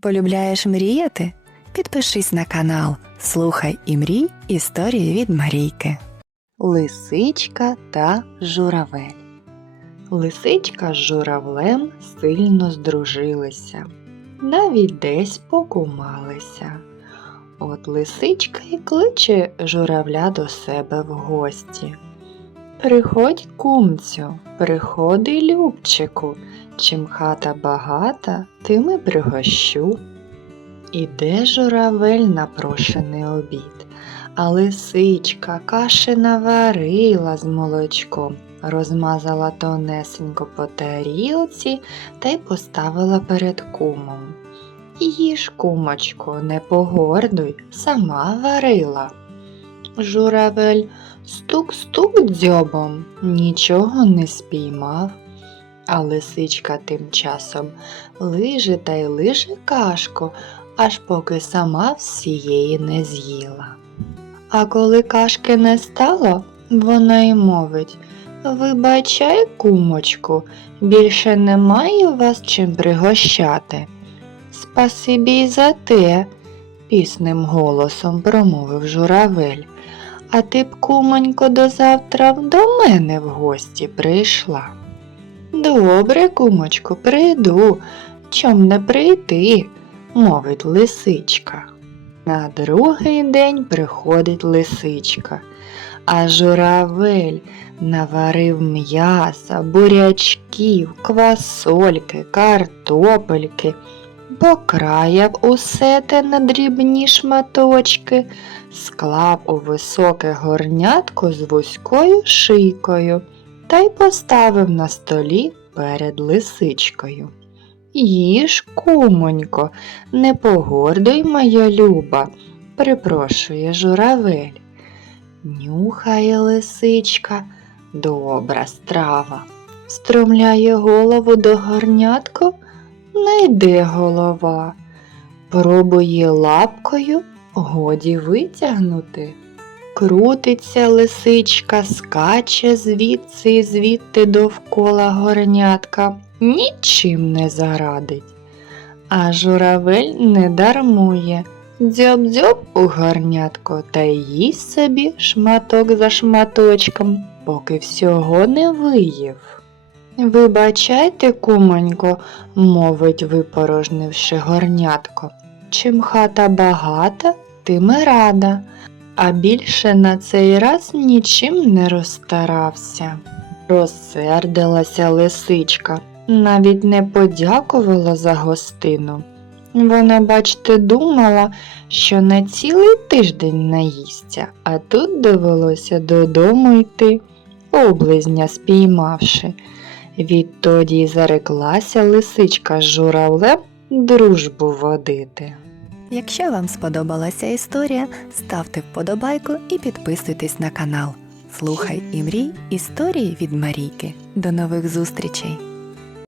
Полюбляєш мріяти? Підпишись на канал Слухай і мрій історії від Марійки. Лисичка та журавель. Лисичка з журавлем сильно здружилися, навіть десь покумалися. От лисичка і кличе журавля до себе в гості. Приходь, кумцю, приходи, любчику, чим хата багата, тим і пригощу. Іде журавель на прошений обід, а лисичка каші наварила з молочком, розмазала тонесенько по тарілці та й поставила перед кумом. Їж, кумочко, не погордуй, сама варила. Журавель стук-стук дзьобом, нічого не спіймав. А лисичка тим часом лиже та й лиже кашку, аж поки сама всієї не з'їла. А коли кашки не стало, вона й мовить Вибачай, кумочку, більше немає вас чим пригощати. Спасибі й за те, пісним голосом промовив журавель. А ти б, кумонько, до завтра до мене в гості прийшла. Добре, кумочку, прийду, чом не прийти, мовить лисичка. На другий день приходить лисичка, а журавель наварив м'яса, бурячків, квасольки, картопельки, покраяв усе те на дрібні шматочки, склав у високе горнятко з вузькою шийкою та й поставив на столі перед лисичкою. Їж, кумонько, не погордуй, моя люба, припрошує журавель. Нюхає лисичка, добра страва. Стромляє голову до горнятку, не йде голова. Пробує лапкою, годі витягнути. Крутиться лисичка, скаче звідси і звідти довкола горнятка, нічим не зарадить. А журавель не дармує, дзьоб-дзьоб у горнятко та їсть собі шматок за шматочком, поки всього не виїв. Вибачайте, кумонько, мовить, випорожнивши горнятко. Чим хата багата, тим і рада, а більше на цей раз нічим не розстарався. Розсердилася лисичка, навіть не подякувала за гостину. Вона, бачте, думала, що на цілий тиждень наїсться, а тут довелося додому йти, облизня спіймавши. Відтоді зареклася лисичка з журавлем дружбу водити. Якщо вам сподобалася історія, ставте вподобайку і підписуйтесь на канал. Слухай і мрій історії від Марійки. До нових зустрічей!